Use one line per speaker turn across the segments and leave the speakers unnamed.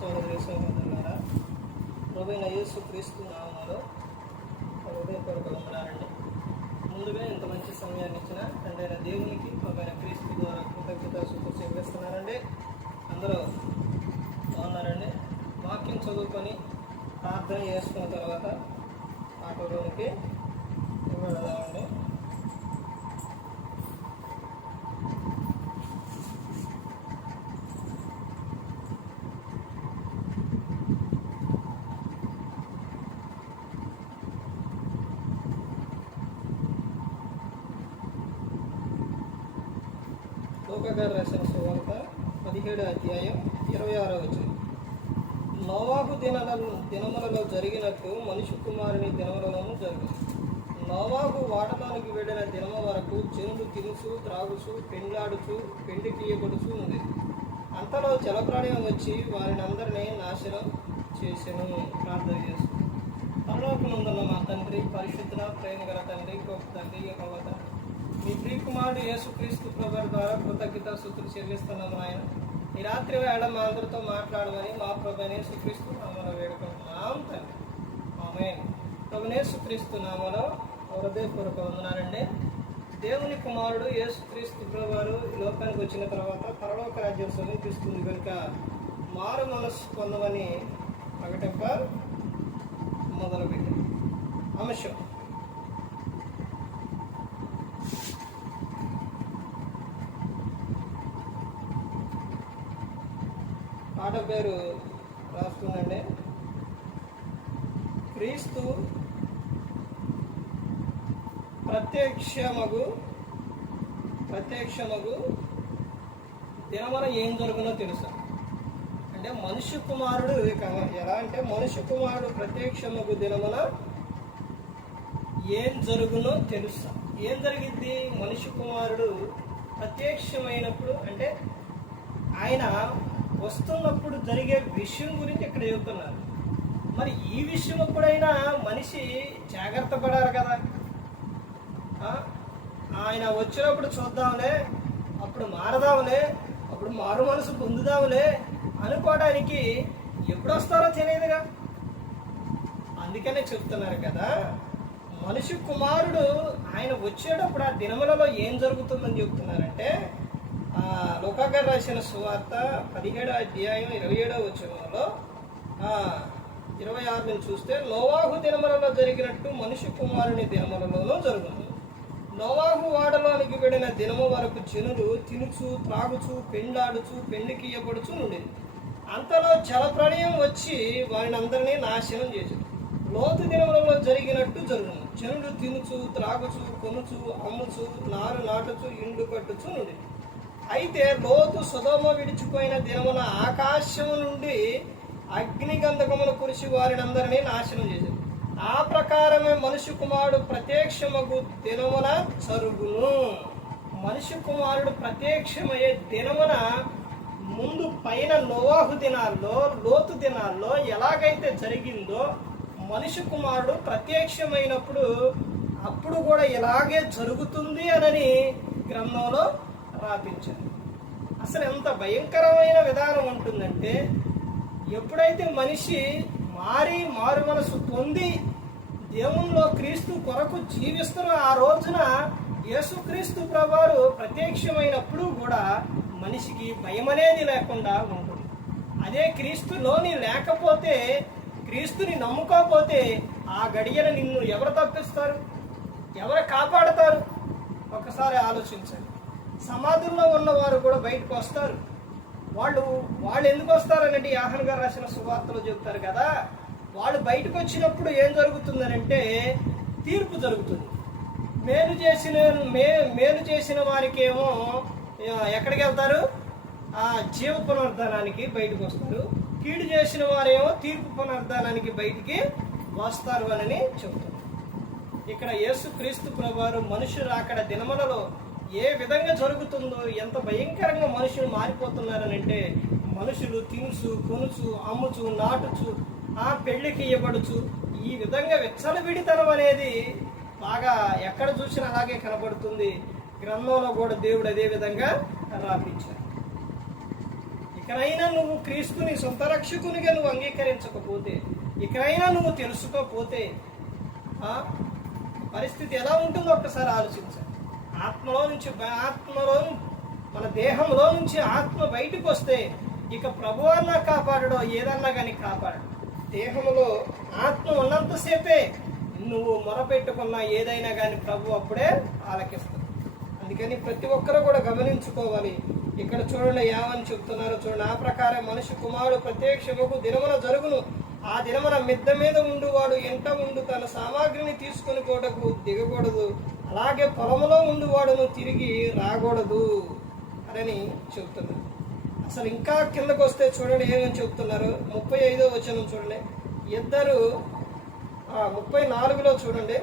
సోదరి సోదరులారా ప్రభుత్వ యేసు క్రీస్తు నామంలో హృదయపూర్వక వందనాలండి. ముందుగా ఇంత మంచి సమయాన్ని ఇచ్చిన తండ్రి దేవునికి ప్రభుత్వ క్రీస్తు ద్వారా కృతజ్ఞత సూచన చెల్లిస్తున్నానండి. అందరూ బాగున్నారండి? వాక్యం చదువుకొని ప్రార్థన చేసుకున్న తర్వాత ఆటోలోనికి వెళదామండి గారు రాసిన సువార్త పదిహేడు అధ్యాయం ఇరవై ఆరో వచ్చింది నోవాహు దినల దినములలో జరిగినట్టు మనిషి కుమారుని దినములలోనూ జరిగింది నోవాహు వాడలోనికి వెళ్ళిన దినము వరకు జనులు తినుసు త్రాగుచు పెండ్లాడుచు పెండి తీయగొడుచు ఉంది. అంతలో జలప్రాణ్యం వచ్చి వారిని అందరినీ నాశనం చేసెను. ప్రార్థన చేస్తుంది పరలోకముందున్న మా తండ్రి పరిశుద్ధ ప్రేమ గల తండ్రి గొప్ప తండ్రి యెహోవా మీ మీ ప్రియకుమారుడు యేసుక్రీస్తు ప్రభు ద్వారా కృతజ్ఞత సూత్రులు చెల్లిస్తున్నాము ఆయన ఈ రాత్రి వేళ మా అందరితో మాట్లాడమని మా ప్రభు యేసుక్రీస్తు నామలో వేడుకుంటున్నాం తండ్రి. ఆమె ప్రభు యేసుక్రీస్తు నామలో హృదయపూర్వక వందనాలండి. దేవుని కుమారుడు యేసుక్రీస్తు ప్రభు ఈ లోకానికి వచ్చిన తర్వాత పరలోక రాజ్యం సమీపిస్తుంది కనుక మారు మనస్సు పొందమని ప్రకటింప మొదలుపెట్టింది అంశం పాట పేరు రాస్తుందండి. క్రీస్తు ప్రత్యక్షమగు ప్రత్యక్షమగు దినమన ఏం జరుగునో తెలుసా? అంటే మనుష్య కుమారుడు ఎలా అంటే మనుష్య కుమారుడు ప్రత్యక్షమగు దినమన ఏం జరుగునో తెలుసా? ఏం జరిగింది? మనుష్య కుమారుడు ప్రత్యక్షమైనప్పుడు అంటే ఆయన వస్తున్నప్పుడు జరిగే విషయం గురించి ఇక్కడ చెబుతున్నారు? మరి ఈ విషయం ఎప్పుడైనా మనిషి జాగ్రత్త పడారు కదా? ఆయన వచ్చినప్పుడు చూద్దాంలే అప్పుడు మారదాంలే అప్పుడు మారు మనసు పొందుదాంలే అనుకోవడానికి ఎప్పుడు వస్తారో తెలియదుగా. అందుకనే చెప్తున్నారు కదా మనిషి కుమారుడు ఆయన వచ్చేటప్పుడు ఆ దినములలో ఏం జరుగుతుందని చెప్తున్నారంటే లోకాగారు రాసిన సువార్త పదిహేడో అధ్యాయం ఇరవై ఏడో వచ్చినంలో ఇరవై ఆరుని చూస్తే నోవాహు దినములలో జరిగినట్టు మనిషి కుమారుని దినములలోనూ జరుగుతుంది నోవాహు వాడలోనికి వెళ్ళిన దినము వరకు జనులు తినుచు త్రాగుచు పెండాడుచు పెండికియ్యబడుచు నుండింది అంతలో జలప్రళయం వచ్చి వారిని అందరినీ నాశనం చేసింది లోతు దినములలో జరిగినట్టు జరుగును. జనులు తినుచు త్రాగుచు కొనుచు అమ్ముచు నారు నాటుచు ఇండు కట్టుచు నుండి అయితే లోతు సుధమ విడిచిపోయిన దినమున ఆకాశము నుండి అగ్నిగంధకమును కురిసి వారిని అందరినీ నాశనం చేసింది. ఆ ప్రకారమే మనుషు కుమారుడు ప్రత్యక్షమగు దినమున జరుగును మనుషు కుమారుడు ప్రత్యక్షమయ్యే దినమున ముందు పైన నోవాహు దినాల్లో లోతు దినాల్లో ఎలాగైతే జరిగిందో మనిషి కుమారుడు ప్రత్యక్షమైనప్పుడు అప్పుడు కూడా ఇలాగే జరుగుతుంది అనని గ్రంథంలో రాపించారు అసలు ఎంత భయంకరమైన విధానం ఉంటుందంటే ఎప్పుడైతే మనిషి మారి మారు మనసు పొంది దేవుల్లో క్రీస్తు కొరకు జీవిస్తున్న ఆ రోజున యేసుక్రీస్తు ప్రభువారు ప్రత్యక్షమైనప్పుడు కూడా మనిషికి భయం అనేది లేకుండా ఉంటుంది. అదే క్రీస్తులోని లేకపోతే క్రీస్తుని నమ్ముకోకపోతే ఆ గడియను నిన్ను ఎవరు తప్పిస్తారు? ఎవరు కాపాడతారు? ఒకసారి ఆలోచించండి. సమాధుల్లో ఉన్నవారు కూడా బయటకు వస్తారు. వాళ్ళు వాళ్ళు ఎందుకు వస్తారనంటే యాహన్ గారు రాసిన సువార్తలు చెప్తారు కదా వాళ్ళు బయటకు వచ్చినప్పుడు ఏం జరుగుతుందనంటే తీర్పు జరుగుతుంది. మేలు చేసిన మే మేలు చేసిన వారికేమో ఎక్కడికి వెళ్తారు? ఆ జీవ పునరుద్ధానానికి బయటకు వస్తారు. కీడు చేసిన వారేమో తీర్పు పునరుద్ధానానికి బయటికి వస్తారు అని చెబుతారు ఇక్కడ యేసు క్రీస్తు ప్రభువారు మనుషులు అక్కడ దినములలో ఏ విధంగా జరుగుతుందో ఎంత భయంకరంగా మనుషులు మారిపోతున్నారనంటే మనుషులు తినుచు కొనుచు అమ్ముచు నాటుచు ఆ పెళ్ళికి ఇవ్వబడుచు ఈ విధంగా విచ్చలవిడితనం అనేది బాగా ఎక్కడ చూసినా అలాగే కనబడుతుంది. గ్రంథంలో కూడా దేవుడు అదే విధంగా రాపించారు ఇకనైనా నువ్వు క్రీస్తుని సొంత రక్షకునిగా నువ్వు అంగీకరించకపోతే ఇకనైనా నువ్వు తెలుసుకోకపోతే పరిస్థితి ఎలా ఉంటుందో ఒక్కసారి ఆలోచించండి ఆత్మలో నుంచి ఆత్మలో మన దేహంలో నుంచి ఆత్మ బయటకు వస్తే ఇక ప్రభు అన్నా కాపాడడో ఏదన్నా కానీ కాపాడడు. దేహంలో ఆత్మ ఉన్నంతసేపే నువ్వు మొరపెట్టుకున్న ఏదైనా కానీ ప్రభు అప్పుడే ఆలకిస్తాడు. అందుకని ప్రతి ఒక్కరూ కూడా గమనించుకోవాలి. ఇక్కడ చూడండి ఏమని చెప్తున్నారు చూడండి ఆ ప్రకారం మనిషి కుమారుడు ప్రత్యక్షముకు దినమున జరుగును. ఆ దినమున మిద్ద మీద ఉండువాడు ఎంట ఉండు తన సామాగ్రిని తీసుకొని పోటకు దిగకూడదు. అలాగే పొలములో ఉండువాడును తిరిగి రాకూడదు అని చెప్తున్నారు అసలు ఇంకా కిందకు వస్తే చూడండి ఏమని చెబుతున్నారు? ముప్పై ఐదో వచ్చిన చూడండి. ఇద్దరు ముప్పై నాలుగులో చూడండి.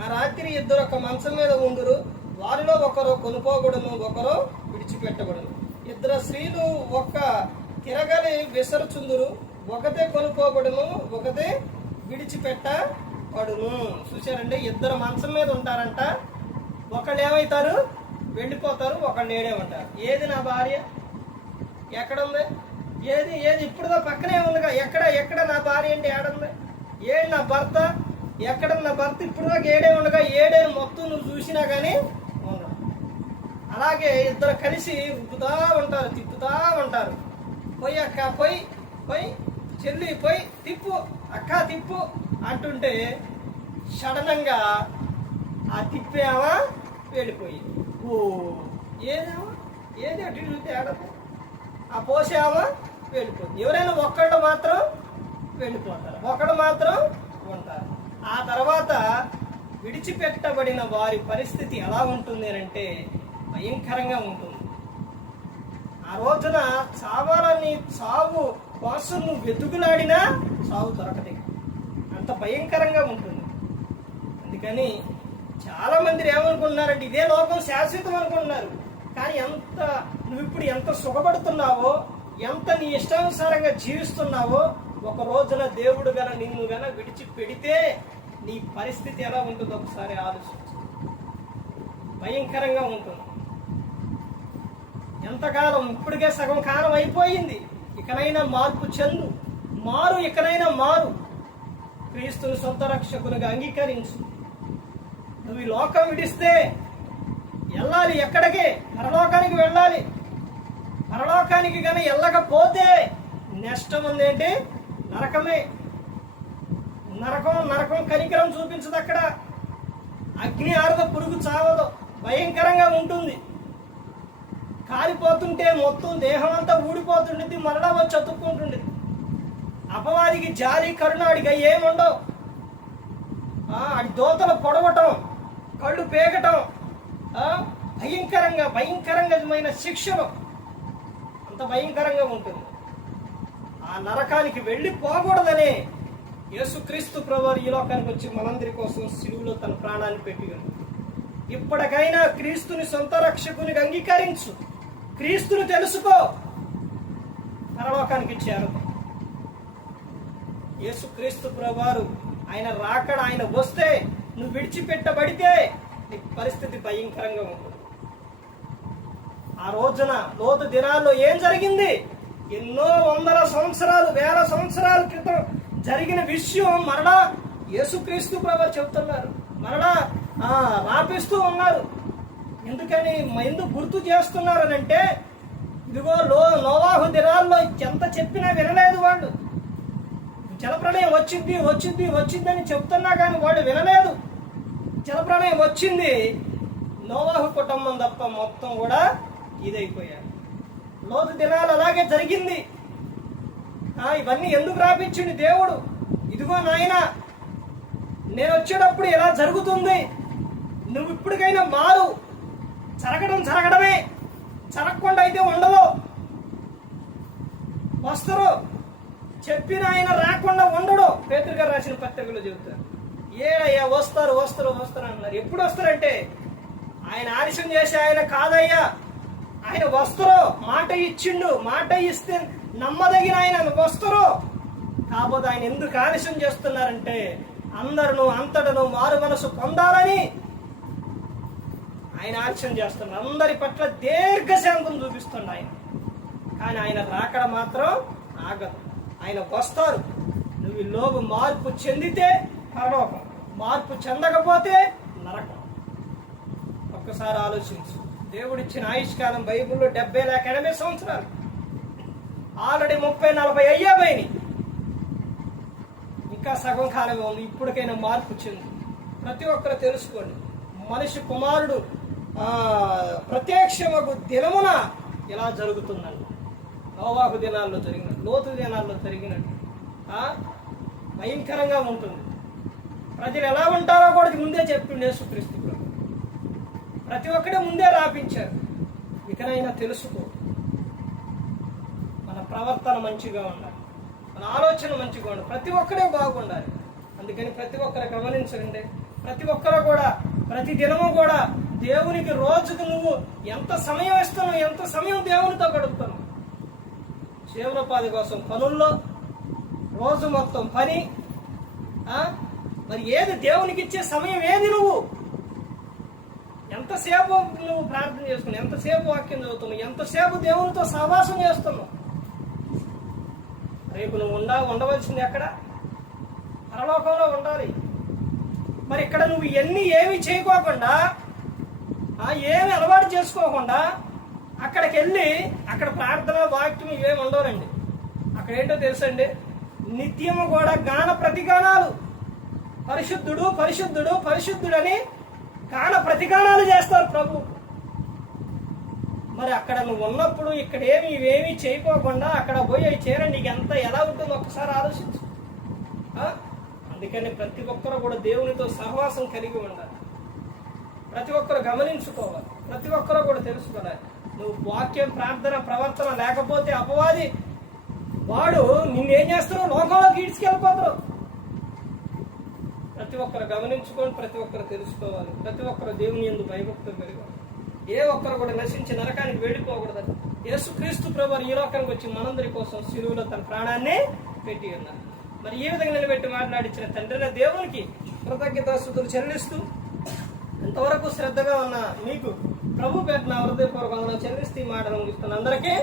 ఆ రాత్రి ఇద్దరు ఒక మంచం మీద ఉండురు. వారిలో ఒకరు కొనుకోబడును ఒకరు విడిచిపెట్టకూడదు ఇద్దరు స్త్రీలు ఒక్క తిరగని విసరుచుందురు ఒకతే కొనుక్కోబడును ఒకతే విడిచిపెట్ట పడును చూశారండి? ఇద్దరు మంచం మీద ఉంటారంట. ఒకళ్ళు ఏమవుతారు వెళ్ళిపోతారు ఒకళ్ళు ఏడే ఉంటారు ఏది నా భార్య? ఎక్కడ ఉంది ఏది? ఏది? ఇప్పుడుదో పక్కనే ఉందిగా. ఎక్కడ? ఎక్కడ నా భార్య ఏంటి ఏడుంది? ఏడు నా భర్త? ఎక్కడ నా భర్త? ఇప్పుడు ఏడే ఉండగా ఏడే మొత్తం నువ్వు చూసినా కానీ ఉండవు అలాగే ఇద్దరు కలిసి ఉప్పుతా ఉంటారు తిప్పుతా ఉంటారు. పోయి అక్క పోయి పోయి చెల్లి పోయి తిప్పు. అక్క తిప్పు. అంటుంటే సడనంగా ఆ తిప్పేమా వెళ్ళిపోయి ఓ ఏదేమో ఏది అటు ఇటు తేడా ఆ పోసేమా వెళ్ళిపోయింది ఎవరైనా ఒక్కళ్ళు మాత్రం వెళ్ళిపోతారు ఒకడు మాత్రం ఉంటారు. ఆ తర్వాత విడిచిపెట్టబడిన వారి పరిస్థితి ఎలా ఉంటుంది అంటే భయంకరంగా ఉంటుంది. ఆ రోజున చావాలని చావు కోసం నువ్వు వెతుకులాడినా చావు దొరకదు. అంత భయంకరంగా ఉంటుంది. అందుకని చాలా మంది ఏమనుకుంటున్నారంటే ఇదే లోకం శాశ్వతం అనుకుంటున్నారు. కానీ ఎంత నువ్వు ఇప్పుడు ఎంత సుఖపడుతున్నావో ఎంత నీ ఇష్టానుసారంగా జీవిస్తున్నావో ఒక రోజున దేవుడు గన నిన్ను గన విడిచి పెడితే నీ పరిస్థితి ఎలా ఉంటుందో ఒకసారి ఆలోచించు. భయంకరంగా ఉంటుంది. ఎంతకాలం? ఇప్పటికే సగం కాలం అయిపోయింది. ఇకనైనా మార్పు చెందు. మారు ఇకనైనా మారు. క్రీస్తును సొంత రక్షకులుగా అంగీకరించు. నువ్వు ఈ లోకం విడిస్తే వెళ్ళాలి ఎక్కడికి? పరలోకానికి వెళ్ళాలి. పరలోకానికి కానీ వెళ్ళకపోతే నష్టం ఉంది ఏంటి నరకమే. నరకం నరకం కనికరం చూపించదు అక్కడ. అగ్ని ఆరద పురుగు చావదు. భయంకరంగా ఉంటుంది. కాలిపోతుంటే మొత్తం దేహం అంతా ఊడిపోతుండేది మరలా వచ్చి అతుక్కుంటుండేది అపవాదికి జాలి కరుణ అడిగా ఏముండవు. ఆడి దోతలు పొడవటం కళ్ళు పేగటం భయంకరంగా భయంకరంగా భయంకరంగమైన శిక్షలు అంత భయంకరంగా ఉంటుంది. ఆ నరకానికి వెళ్ళి పోకూడదనే యేసుక్రీస్తు ప్రభువారు ఈ లోకానికి వచ్చి మనందరి కోసం సిలువులో తన ప్రాణాన్ని పెట్టిగాడు. ఇప్పటికైనా క్రీస్తుని సొంత రక్షకునికి అంగీకరించు. క్రీస్తుని తెలుసుకో. పరలోకానికి చేరు యేసుక్రీస్తు ప్రభువారు ఆయన రాకడ ఆయన వస్తే నువ్వు విడిచిపెట్టబడితే నీ పరిస్థితి భయంకరంగా ఉంటుంది. ఆ రోజున లోతు దినాల్లో ఏం జరిగింది? ఎన్నో వందల సంవత్సరాలు వేల సంవత్సరాల క్రితం జరిగిన విషయం మరలా యేసుక్రీస్తు ప్రభు చెప్తున్నారు మరలా ఆ, రాపిస్తూ ఉన్నారు. ఎందుకని ఎందుకు గుర్తు చేస్తున్నారనంటే ఇదిగో లో నోవాహు దినాల్లో ఎంత చెప్పినా వినలేదు వాళ్ళు. జలప్రళయం వచ్చింది వచ్చింది వచ్చిందని చెప్తున్నా కానీ వాళ్ళు వినలేదు. జలప్రళయం వచ్చింది. నోవాహు కుటుంబం తప్ప మొత్తం కూడా ఇదైపోయారు. లోతు దినాలు అలాగే జరిగింది. ఆ, ఇవన్నీ ఎందుకు రాపించింది దేవుడు? ఇదిగో నాయన నేను వచ్చేటప్పుడు ఎలా జరుగుతుంది. నువ్వు ఇప్పటికైనా మారు. జరగడం జరగడమే. జరగకుండా అయితే ఉండదు. వస్తారు. చెప్పిన ఆయన రాకుండా ఉండడు. పేతురు గారు రాసిన పత్రికలో చెబుతారు. ఏడయ్యా వస్తారు వస్తారు వస్తారు అన్నారు ఎప్పుడు వస్తారంటే ఆయన ఆలస్యం చేసి ఆయన కాదయ్యా. ఆయన వస్తారు మాట ఇచ్చిండు మాట ఇస్తే నమ్మదగిన ఆయన వస్తారు. కాకపోతే ఆయన ఎందుకు ఆలస్యం చేస్తున్నారంటే అందరును అంతటను మారు మనసు పొందాలని ఆయన ఆలస్యం చేస్తున్నారు. అందరి పట్ల దీర్ఘశాంతం చూపిస్తుండ ఆయన. కానీ ఆయన రాకడ మాత్రం ఆగదు. ఆయన వస్తారు. నువ్వు ఈ లోపు మార్పు చెందితే పరలోకం. మార్పు చెందకపోతే నరకం. ఒక్కసారి ఆలోచించు. దేవుడిచ్చిన ఆయుష్కాలం బైబిల్లో డెబ్బై లేక ఎనభై సంవత్సరాలు. ఆల్రెడీ ముప్పై నలభై అయ్యా పోయినాయి. ఇంకా సగం కాలమే ఉంది. ఇప్పటికైనా మార్పు చెంది. ప్రతి ఒక్కరు తెలుసుకోండి. మనిషి కుమారుడు ఆ, దినమున ఇలా జరుగుతుందండి. నోవాహు దినాల్లో జరిగినట్టు లోతు దినాల్లో జరిగినట్టు ఆ, భయంకరంగా ఉంటుంది. ప్రజలు ఎలా ఉంటారో కూడా ముందే చెప్పిండు యేసుక్రీస్తు ప్రభు. ప్రతి ఒక్కడే ముందే రాపించారు. ఇకనైనా తెలుసుకో మన ప్రవర్తన మంచిగా ఉండాలి. మన ఆలోచన మంచిగా ఉండాలి. ప్రతి ఒక్కడే బాగుండాలి. అందుకని ప్రతి ఒక్కరు గమనించండి. ప్రతి ఒక్కరు కూడా ప్రతి దినము కూడా దేవునికి రోజుకు నువ్వు ఎంత సమయం ఇస్తున్నావు ఎంత సమయం దేవునితో గడుపుతున్నావు? జీవనోపాధి కోసం పనుల్లో రోజు మొత్తం పని మరి ఏది దేవునికి ఇచ్చే సమయం ఏది నువ్వు? ఎంతసేపు నువ్వు ప్రార్థన చేసుకున్నావు? ఎంతసేపు వాక్యం చదువుతున్నావు? ఎంతసేపు దేవునితో సహవాసం చేస్తున్నావు? రేపు నువ్వు ఉండా ఉండవలసింది ఎక్కడ? పరలోకంలో ఉండాలి. మరి ఇక్కడ నువ్వు ఎన్ని ఏమి చేయకోకుండా ఏమి అలవాటు చేసుకోకుండా అక్కడికి వెళ్ళి అక్కడ ప్రార్థన వాక్యం ఇవేమి ఉండవరండి అక్కడ ఏంటో తెలుసండి? నిత్యము కూడా గాన ప్రతిగానాలు. పరిశుద్ధుడు పరిశుద్ధుడు పరిశుద్ధుడని గాన ప్రతిగానాలు చేస్తారు ప్రభు. మరి అక్కడ నువ్వు ఉన్నప్పుడు ఇక్కడ ఏమి ఇవేమి చేయకోకుండా అక్కడ పోయి అవి చేరండి. నీకు ఎంత ఎలా ఉంటుందో ఒక్కసారి ఆలోచించు. అందుకని ప్రతి ఒక్కరు కూడా దేవునితో సహవాసం కలిగి ఉండాలి. ప్రతి ఒక్కరు గమనించుకోవాలి. ప్రతి ఒక్కరు కూడా తెలుసుకోవాలి. నువ్వు వాక్యం ప్రార్థన ప్రవర్తన లేకపోతే అపవాది వాడు నిన్నేం చేస్తారో లోకంలోకి ఈడ్చుకెళ్ళిపోతారు ప్రతి ఒక్కరు గమనించుకొని ప్రతి ఒక్కరు తెలుసుకోవాలి. ప్రతి ఒక్కరు దేవుని ఎందు భయభక్తులు పెరగాలి. ఏ ఒక్కరు కూడా నశించి నరకానికి వెళ్ళిపోకూడదని యేసుక్రీస్తు ప్రభు ఈ లోకానికి వచ్చి మనందరి కోసం సిలువులో తన ప్రాణాన్ని పెట్టి ఉన్నారు. మరి ఈ విధంగా నిలబెట్టి మాట్లాడించిన తండ్రిన దేవునికి కృతజ్ఞతాస్తుతులు చెల్లిస్తూ ఎంతవరకు శ్రద్ధగా ఉన్న మీకు ప్రభు నా హృదయపూర్వకంగా చెల్లిస్తూ ఈ మాటలు ముగిస్తున్న అందరికీ